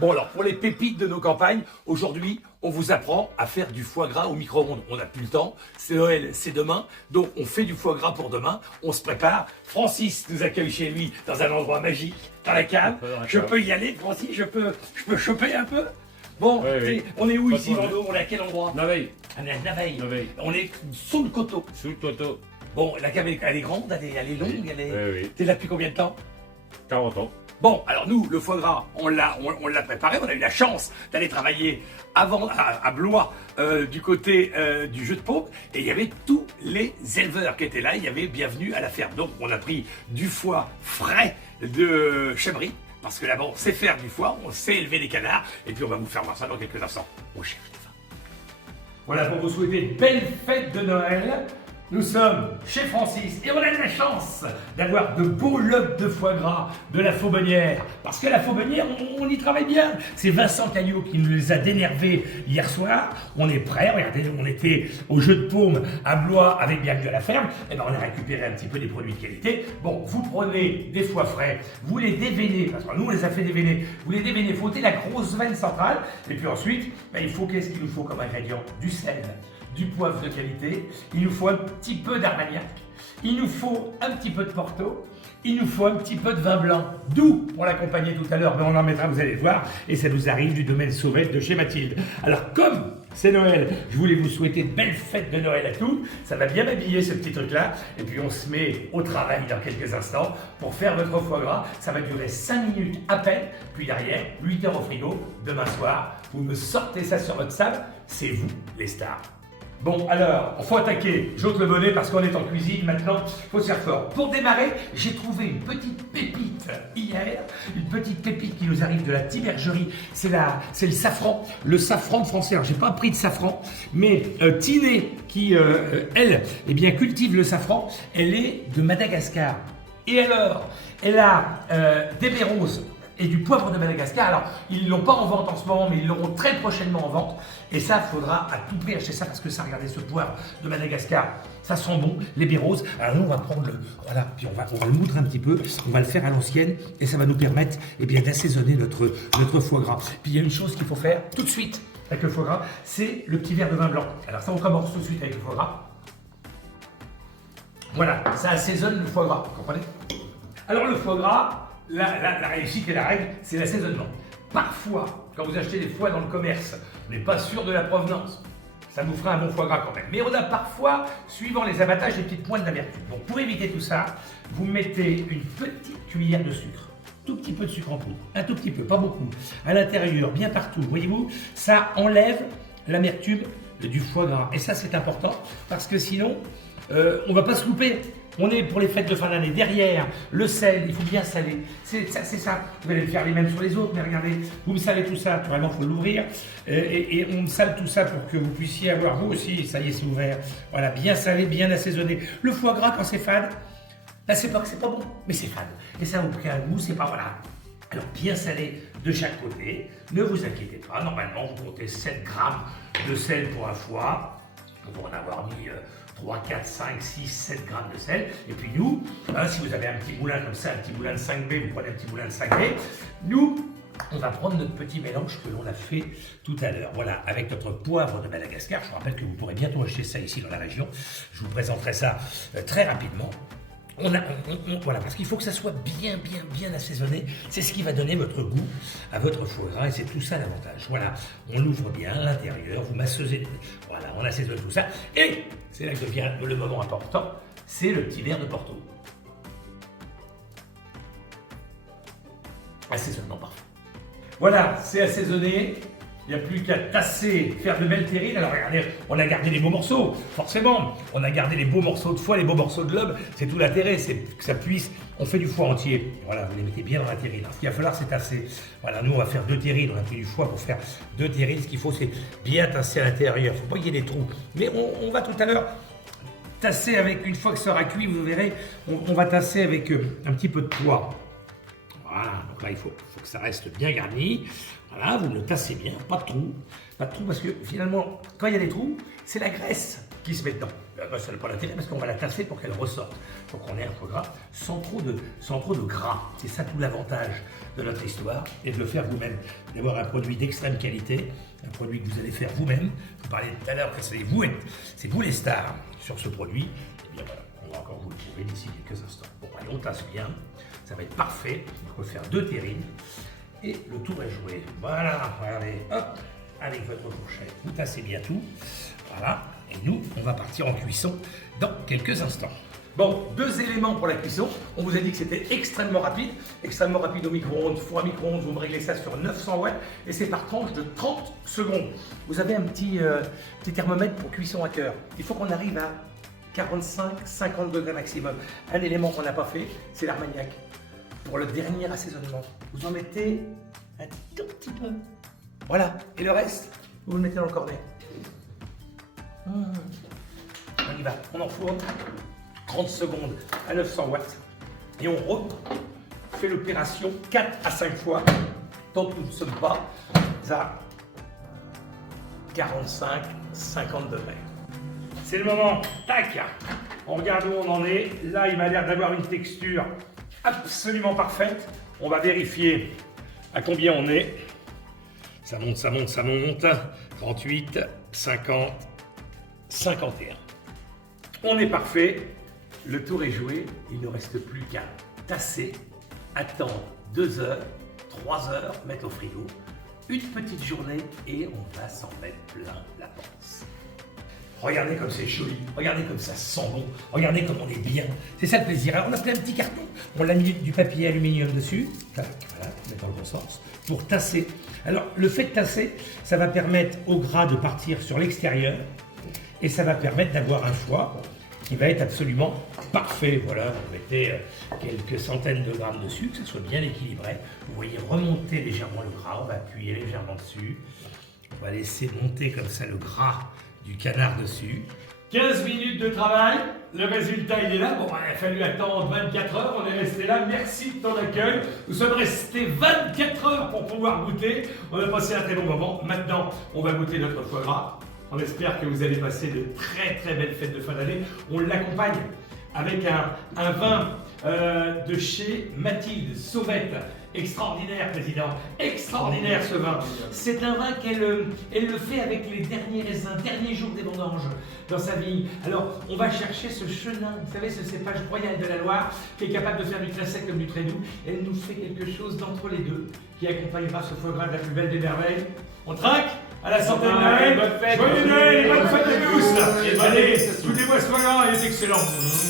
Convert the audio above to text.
Bon alors, pour les pépites de nos campagnes, aujourd'hui, on vous apprend à faire du foie gras au micro-ondes. On n'a plus le temps, c'est Noël, c'est demain, donc on fait du foie gras pour demain, on se prépare. Francis nous accueille chez lui dans un endroit magique, dans la cave. Je peux y aller, Francis, je peux choper un peu. Bon, Oui. on est où Pas ici, de problème. Lando? On est à quel endroit? La veille. On est à Naveil. Naveil. On est sous le coteau. Sous le coteau. Bon, la cave, elle est grande, elle est longue, elle est... Oui. T'es là depuis combien de temps? 40 ans. Bon, alors nous, le foie gras, on l'a préparé, on a eu la chance d'aller travailler avant à Blois, du côté du jeu de paume, et il y avait tous les éleveurs qui étaient là, il y avait bienvenue à la ferme. Donc on a pris du foie frais de Chabris, parce que là-bas on sait faire du foie, on sait élever des canards, et puis on va vous faire voir ça dans quelques instants. Au chef de faim. Voilà, pour vous souhaiter de belles fêtes de Noël. Nous sommes chez Francis et on a la chance d'avoir de beaux lobes de foie gras de la Faubonnière. Parce que la Faubonnière, on y travaille bien. C'est Vincent Cagnot qui nous les a dénervés hier soir. On est prêts, regardez, on était au jeu de paume à Blois avec Bienvenue à la ferme. Et ben on a récupéré un petit peu des produits de qualité. Bon, vous prenez des foies frais, vous les déveinez, parce que nous on les a fait déveiner. Vous les déveinez, faut ôter la grosse veine centrale. Et puis ensuite, ben, il faut, qu'est-ce qu'il nous faut comme ingrédient? Du sel, du poivre de qualité, il nous faut un petit peu d'armagnac, il nous faut un petit peu de Porto, il nous faut un petit peu de vin blanc, doux pour l'accompagner tout à l'heure, mais on en mettra, vous allez le voir, et ça nous arrive du domaine Sauvette de chez Mathilde. Alors comme c'est Noël, je voulais vous souhaiter de belles fêtes de Noël à tous, ça va bien m'habiller ce petit truc-là, et puis on se met au travail dans quelques instants pour faire votre foie gras, ça va durer 5 minutes à peine, puis derrière, 8 heures au frigo, demain soir, vous me sortez ça sur votre table, c'est vous les stars. Bon, alors, il faut attaquer. J'ôte le bonnet parce qu'on est en cuisine maintenant. Il faut se faire fort. Pour démarrer, j'ai trouvé une petite pépite hier. Une petite pépite qui nous arrive de la Tibergerie. C'est le safran. Le safran français. Alors, j'ai pas pris de safran, mais Tiné, qui, elle, eh bien, cultive le safran, elle est de Madagascar. Et alors, elle a des baies roses et du poivre de Madagascar. Alors, ils ne l'ont pas en vente en ce moment, mais ils l'auront très prochainement en vente. Et ça, il faudra à tout prix acheter ça parce que ça, regardez ce poivre de Madagascar, ça sent bon, les baies roses. Alors nous, on va prendre voilà, puis on va le moudre un petit peu, on va le faire à l'ancienne et ça va nous permettre eh bien, d'assaisonner notre foie gras. Puis il y a une chose qu'il faut faire tout de suite avec le foie gras, c'est le petit verre de vin blanc. Alors ça, on commence tout de suite avec le foie gras. Voilà, ça assaisonne le foie gras, vous comprenez? Alors le foie gras, la réussite et la règle, c'est l'assaisonnement. Parfois, quand vous achetez des foies dans le commerce, on n'est pas sûr de la provenance. Ça nous fera un bon foie gras quand même. Mais on a parfois, suivant les abattages, des petites pointes d'amertume. Donc pour éviter tout ça, vous mettez une petite cuillère de sucre. Tout petit peu de sucre en poudre. Un tout petit peu, pas beaucoup. À l'intérieur, bien partout. Voyez-vous, ça enlève l'amertume du foie gras. Et ça, c'est important parce que sinon, on ne va pas se louper. On est pour les fêtes de fin d'année. Derrière, le sel, il faut bien saler. C'est ça. Vous allez le faire les mêmes sur les autres, mais regardez, vous me salez tout ça. Vraiment, il faut l'ouvrir. Et on me sale tout ça pour que vous puissiez avoir, vous aussi, ça y est, c'est ouvert. Voilà, bien salé, bien assaisonné. Le foie gras, quand c'est fade, là, c'est pas que c'est pas bon, mais c'est fade. Et ça vous crée un goût, c'est pas voilà. Alors, bien salé de chaque côté. Ne vous inquiétez pas. Normalement, vous comptez 7 grammes de sel pour un foie. On va en avoir mis 3, 4, 5, 6, 7 grammes de sel. Et puis nous, hein, si vous avez un petit moulin comme ça, un petit moulin de 5B, vous prenez un petit moulin de 5B. Nous, on va prendre notre petit mélange que l'on a fait tout à l'heure. Voilà, avec notre poivre de Madagascar. Je vous rappelle que vous pourrez bientôt acheter ça ici dans la région. Je vous présenterai ça très rapidement. Voilà, parce qu'il faut que ça soit bien assaisonné. C'est ce qui va donner votre goût à votre foie gras et c'est tout ça l'avantage. Voilà, on ouvre bien l'intérieur, vous masseusez, voilà, on assaisonne tout ça. Et c'est là que vient le moment important, c'est le petit verre de Porto. Assaisonnement parfait. Voilà, c'est assaisonné. Il n'y a plus qu'à tasser, faire de belles terrines. Alors regardez, on a gardé les beaux morceaux, forcément. On a gardé les beaux morceaux de foie, les beaux morceaux de lobe. C'est tout l'intérêt, c'est que ça puisse... On fait du foie entier. Voilà, vous les mettez bien dans la terrine. Alors, ce qu'il va falloir, c'est tasser. Voilà, nous, on va faire 2 terrines. On a pris du foie pour faire 2 terrines. Ce qu'il faut, c'est bien tasser à l'intérieur. Il ne faut pas qu'il y ait des trous. Mais on va tout à l'heure tasser avec, une fois que ça sera cuit, vous verrez, on va tasser avec un petit peu de pois. Voilà, donc là, il faut que ça reste bien garni. Voilà, vous le tassez bien, pas de trous parce que finalement, quand il y a des trous, c'est la graisse qui se met dedans. ça n'a pas d'intérêt parce qu'on va la tasser pour qu'elle ressorte. Pour qu'on ait un foie gras sans trop de gras. C'est ça tout l'avantage de notre histoire et de le faire vous-même. D'avoir un produit d'extrême qualité, un produit que vous allez faire vous-même. Vous parliez tout à l'heure que c'est vous les stars sur ce produit. Et bien voilà, on va encore vous le trouver d'ici quelques instants. Bon, allez, on tasse bien. Ça va être parfait. On va faire 2 terrines. Et le tour est joué. Voilà, regardez, hop, avec votre fourchette, vous tassez bien tout. Voilà, et nous, on va partir en cuisson dans quelques instants. Bon, 2 éléments pour la cuisson. On vous a dit que c'était extrêmement rapide au micro-ondes, four à micro-ondes, vous me réglez ça sur 900 watts et c'est par tranche de 30 secondes. Vous avez un petit thermomètre pour cuisson à cœur. Il faut qu'on arrive à 45-50 degrés maximum. Un élément qu'on n'a pas fait, c'est l'armagnac. Pour le dernier assaisonnement, vous en mettez un tout petit peu. Voilà, et le reste, vous le mettez dans le cornet. On y va, on enfourne 30 secondes à 900 watts et on refait l'opération 4 à 5 fois tant que nous ne sommes pas à 45-50 degrés. C'est le moment, tac, on regarde où on en est. Là, il m'a l'air d'avoir une texture absolument parfaite. On va vérifier à combien on est. Ça monte, ça monte, ça monte. 38, 50, 51. On est parfait. Le tour est joué. Il ne reste plus qu'à tasser, attendre 2 heures, 3 heures, mettre au frigo. Une petite journée et on va s'en mettre plein la panse. Regardez comme c'est joli, regardez comme ça sent bon, regardez comme on est bien. C'est ça le plaisir. Alors on a pris un petit carton, on l'a mis du papier aluminium dessus, tac, voilà, mettre dans le bon sens, pour tasser. Alors le fait de tasser, ça va permettre au gras de partir sur l'extérieur et ça va permettre d'avoir un foie qui va être absolument parfait. Voilà, vous mettez quelques centaines de grammes dessus, que ce soit bien équilibré. Vous voyez remonter légèrement le gras, on va appuyer légèrement dessus. On va laisser monter comme ça le gras du canard dessus. 15 minutes de travail, le résultat il est là. Bon, il a fallu attendre 24 heures, on est resté là. Merci de ton accueil. Nous sommes restés 24 heures pour pouvoir goûter. On a passé un très bon moment. Maintenant, on va goûter notre foie gras. On espère que vous allez passer de très très belles fêtes de fin d'année. On l'accompagne avec un vin de chez Mathilde Sauvette. Extraordinaire, président, extraordinaire ce vin. C'est un vin qu'elle le fait avec les derniers raisins, derniers jours des vendanges dans sa vigne. Alors, on va chercher ce chenin, vous savez, ce cépage royal de la Loire, qui est capable de faire du très sec comme du très doux. Elle nous fait quelque chose d'entre les deux, qui accompagnera ce foie gras de la plus belle des merveilles. On traque à la santé de Noël. Joyeux Noël et bonne fête à tous. Allez, tous les mois ce foie gras, il est excellent.